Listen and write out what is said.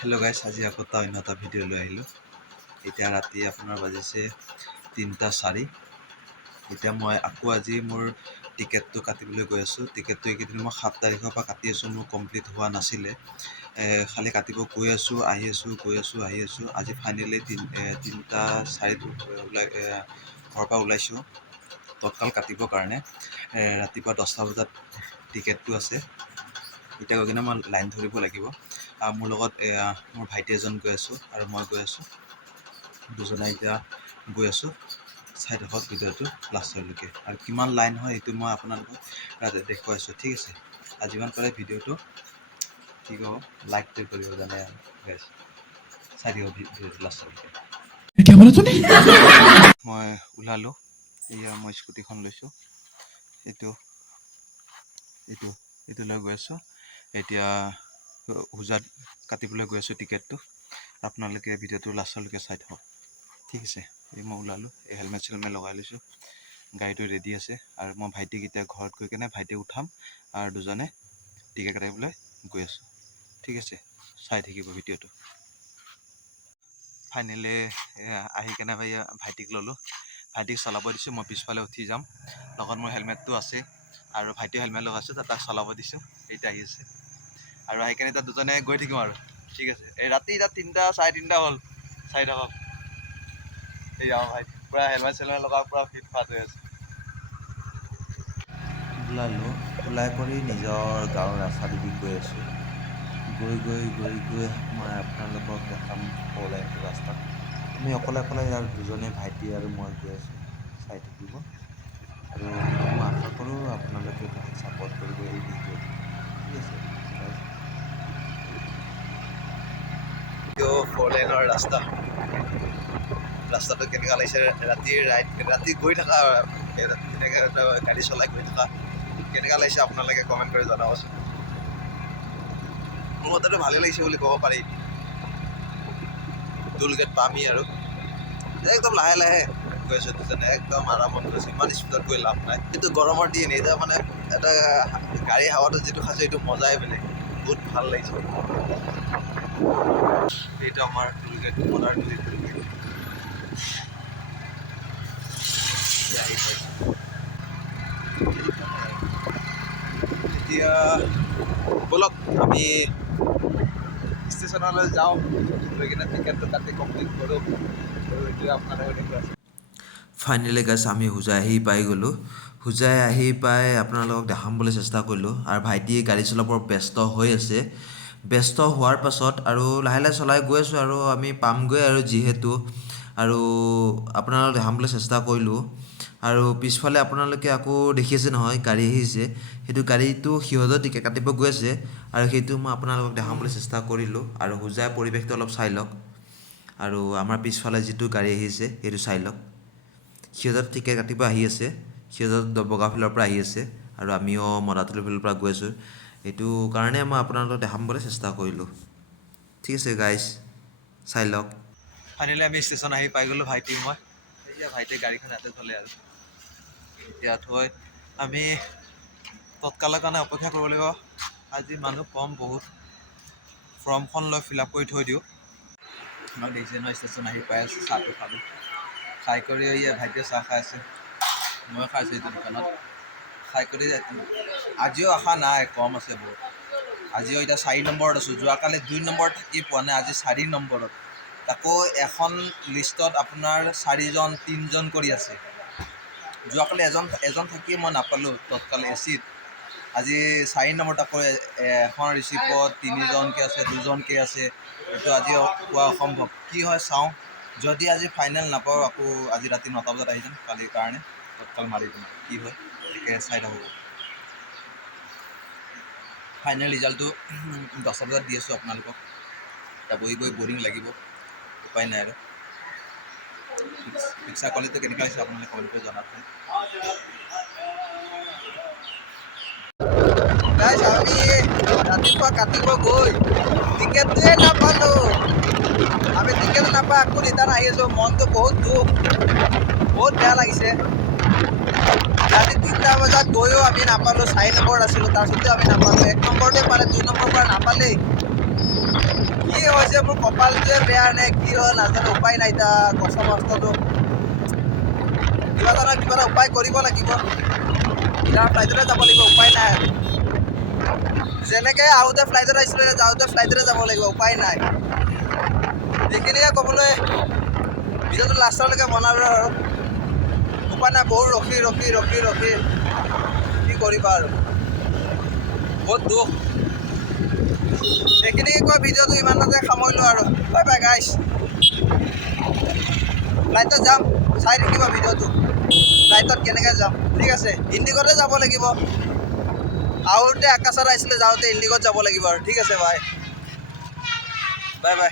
Hello' গাইছ, আজি আকৌ অন্য এটা ভিডিঅ' লৈ আহিলোঁ। এতিয়া ৰাতি আপোনাৰ বাজিছে 3:04। এতিয়া মই আকৌ আজি মোৰ টিকেটটো কাটিবলৈ গৈ আছোঁ। টিকেটটো এইকেইদিন মই 7 তাৰিখৰ পৰা কাটি আছোঁ, মোৰ কমপ্লিট হোৱা নাছিলে। খালি কাটিব গৈ আছোঁ, আহি আছোঁ, গৈ আছোঁ, আহি আছোঁ। আজি ফাইনেলি 3:04 ঘৰৰ পৰা ওলাইছোঁ তৎকাল কাটিবৰ কাৰণে। ৰাতিপুৱা 10টা বজাত টিকেটটো আছে। এতিয়া গৈ কিনে মই লাইন ধৰিব লাগিব। মোৰ লগত মোৰ ভাইটি এজন গৈ আছোঁ আৰু মই গৈ আছোঁ। দুজনে এতিয়া গৈ আছোঁ। চাই থাকক ভিডিঅ'টো লাষ্টলৈকে, আৰু কিমান লাইন হয় এইটো মই আপোনালোকক দেখুৱাইছোঁ। ঠিক আছে, আৰু যিমান পাৰে ভিডিঅ'টো কি ক'ব লাইকটো কৰিব জানে আৰু গাইছ। চাই থাকিব ভিডিঅ'টো লাষ্টলৈকে। মই ওলালোঁ। এয়া মই স্কুটিখন লৈছোঁ, এইটো লৈ গৈ আছোঁ। এতিয়া হোজাত কাটিবলৈ গৈ আছোঁ টিকেটটো। আপোনালোকে ভিডিঅ'টো লাষ্টলৈকে চাই থাকক। ঠিক আছে, এই মই ওলালোঁ, এই হেলমেট লগাই লৈছোঁ, গাড়ীটো ৰেডি আছে। আৰু মই ভাইটিক এতিয়া ঘৰত গৈ কেনে ভাইটিক উঠাম আৰু দুজনে টিকেট কাটিবলৈ গৈ আছোঁ। ঠিক আছে, চাই থাকিব ভিডিঅ'টো। ফাইনেলি আহি কেনে ভাইটিক ল'লোঁ, ভাইটিক চলাব দিছোঁ। মই পিছফালে উঠি যাম, লগত মোৰ হেলমেটটো আছে আৰু ভাইটিও হেলমেট লগাইছোঁ, তাক চলাব দিছোঁ। এতিয়া আহি আছে আৰু আহি কেনে এতিয়া দুজনে গৈ থাকিম আৰু। ঠিক আছে, এই ৰাতি এতিয়া 3:30 হ'ল, চাই থাকক। এই ভাইটি পূৰা হেলমেট লগাই পূৰা ফিট ফাট হৈ আছে। ওলালোঁ, ওলাই কৰি নিজৰ গাঁৱৰ ৰাস্তাটোদি গৈ আছোঁ। গৈ মই আপোনালোকক দেখাম 4 লাইনটো ৰাস্তাত। আমি অকলে ইয়াৰ দুজনে ভাইটি আৰু মই গৈ আছোঁ। চাই থাকিব, আৰু মই আশা কৰোঁ আপোনালোকে বহুত ছাপোৰ্ট কৰিব এই ভিডিঅ'টো। ঠিক আছে গাইজ। 4 লাইনৰ ৰাস্তাটো কেনেকুৱা লাগিছে ৰাতি গৈ থকা, তেনেকৈ গাড়ী চলাই গৈ থকা কেনেকুৱা লাগিছে আপোনালোকে কমেণ্ট কৰি জনাবচোন। মোৰ মতেতো ভালেই লাগিছে বুলি ক'ব পাৰি। টোল গেট পামহি আৰু একদম লাহে গৈ আছোঁ। দুজনে একদম আৰামত গৈছোঁ, ইমান স্পীডত গৈ লাভ নাই। কিন্তু গৰমৰ দিন, এতিয়া মানে এটা গাড়ী হাৱাটো যিটো খাইছোঁ এইটো মজাই বেলেগ, বহুত ভাল লাগিছে। এইটো আমাৰ টোল গেট, মদাৰগুৰি টোল গেট। এতিয়া ব'লক আমি ষ্টেচনলৈ যাওঁ, গৈ কিনে টিকেটটো কাটি কমপ্লিট কৰোঁ। এতিয়া আপোনালোকে দেখুৱাইছে। ফাইনেলি গাইছ, আমি হোজাই আহি পাই গ'লোঁ। হোজাই আহি পাই আপোনালোকক দেখাবলৈ চেষ্টা কৰিলোঁ, আৰু ভাইটিয়ে গাড়ী চলাবৰ ব্যস্ত হৈ আছে। ব্যস্ত হোৱাৰ পাছত আৰু লাহে চলাই গৈ আছোঁ, আৰু আমি পামগৈ আৰু যিহেতু, আৰু আপোনালোকক দেখাবলৈ চেষ্টা কৰিলোঁ। আৰু পিছফালে আপোনালোকে আকৌ দেখি আছে নহয়, গাড়ী আহিছে। সেইটো গাড়ীটো সিহঁতৰ টিকেট কাটিব গৈ আছে, আৰু সেইটো মই আপোনালোকক দেখাবলৈ চেষ্টা কৰিলোঁ। আৰু হোজাই পৰিৱেশটো অলপ চাই লওক, আৰু আমাৰ পিছফালে যিটো গাড়ী আহিছে সেইটো চাই লওক। সিহঁতৰ টিকেট কাটিব আহি আছে, সিহঁতৰ বগাফিলৰ পৰা আহি আছে, আৰু আমিও মদাতলিৰ ফালৰ পৰা গৈ আছোঁ। এইটো কাৰণে মই আপোনালোকক দেখাবলৈ চেষ্টা কৰিলোঁ। ঠিক আছে গাইজ, চাই লওক। ফাইনেলি আমি ষ্টেচন আহি পাই গ'লোঁ, ভাইটি মই। এতিয়া ভাইটিয়ে গাড়ীখন ইয়াতে থ'লে, আৰু এতিয়া থৈ আমি তৎকালৰ কাৰণে অপেক্ষা কৰিব লাগিব। আজি মানুহ কম বহুত। ফৰ্মখন লৈ ফিল আপ কৰি থৈ দিওঁ। আমাক দেখিছে নহয়, ষ্টেচন আহি পাই আছোঁ। চাহটো খালোঁ, খাই কৰি ভাইটিয়ে চাহ খাই আছে, ময়ো খাইছোঁ এইটো দোকানত। খাই কৰি আজিও আশা নাই, কম আছে বহুত। আজিও এতিয়া 4 নম্বৰত আছোঁ। যোৱাকালি 2 নম্বৰত থাকি পোৱা নাই, আজি 4 নম্বৰত। তাকো এখন লিষ্টত আপোনাৰ 4জন 3জন কৰি আছে। যোৱাকালি এজন থাকিয়ে মই নাপালোঁ তৎকাল এচিত। আজি 4 নম্বৰত আকৌ এখন ৰিচিপ্টত 3জনকৈ আছে, 2জনকৈ আছে। এইটো আজি পোৱা অসম্ভৱ। কি হয় চাওঁ, যদি আজি ফাইনেল নাপাওঁ, আকৌ আজি ৰাতি 9টা বজাত আহি যাম কালিৰ কাৰণে। তৎকাল মাৰি দিম, কি হয় তাকে চাই থাকোঁ। ফাইনেল ৰিজাল্টটো 10টা বজাত দি আছোঁ আপোনালোকক। এতিয়া বহি বৰিং লাগিব, উপায় নাই আৰু। পিক্সাৰ কোৱালিটিটো কেনেকুৱা হৈছে আপোনালোকে কমেণ্ট কৰি জনাওকচোন। গাইছ, আমি ৰাতিপুৱা কাটিব গৈ টিকেটটোৱে নাপালোঁ। আমি টিকেট নাপাই আকৌ ৰিটাৰ্ণ আহি আছোঁ। মনটো বহুত দুখ, বহুত বেয়া লাগিছে। ৰাতি 3টা বজাত গৈও আমি নাপালোঁ। 4 নম্বৰত আছিলোঁ, তাৰপিছতো আমি নাপালোঁ। 1 নম্বৰতে পালে, 2 নম্বৰৰ পৰা নাপালেই। কি হৈছে মোৰ কপালটোৱে বেয়া নে কি হ'ল নাজানো, উপায় নাই এতিয়া কষ্ট মষ্টটো কিবা এটা উপায় কৰিব লাগিব। ইয়াৰ ফ্লাইটতে যাব লাগিব, উপায় নাই। যেনেকৈ আহোঁতে ফ্লাইটত আহিছিলোঁ, যাওঁতে ফ্লাইটতে যাব লাগিব, উপায় নাই। এইখিনিয়ে ক'বলৈ ভিডিঅ'টো লাষ্টলৈকে বনালোঁ আৰু উপায় নাই। বহুত ৰখি কি কৰিবা আৰু, বহুত দুখ। এইখিনিকে কৈ ভিডিঅ'টো ইমানতে সামৰিলোঁ আৰু। বাই বাই গাইছ। ফ্লাইটত যাম, চাই থাকিবা ভিডিঅ'টো, ফ্লাইটত কেনেকৈ যাম। ঠিক আছে, ইণ্ডিগতে যাব লাগিব। আহোঁতে আকাশত আহিছিলে, যাওঁতে ইণ্ডিগত যাব লাগিব আৰু। ঠিক আছে, বাই বাই।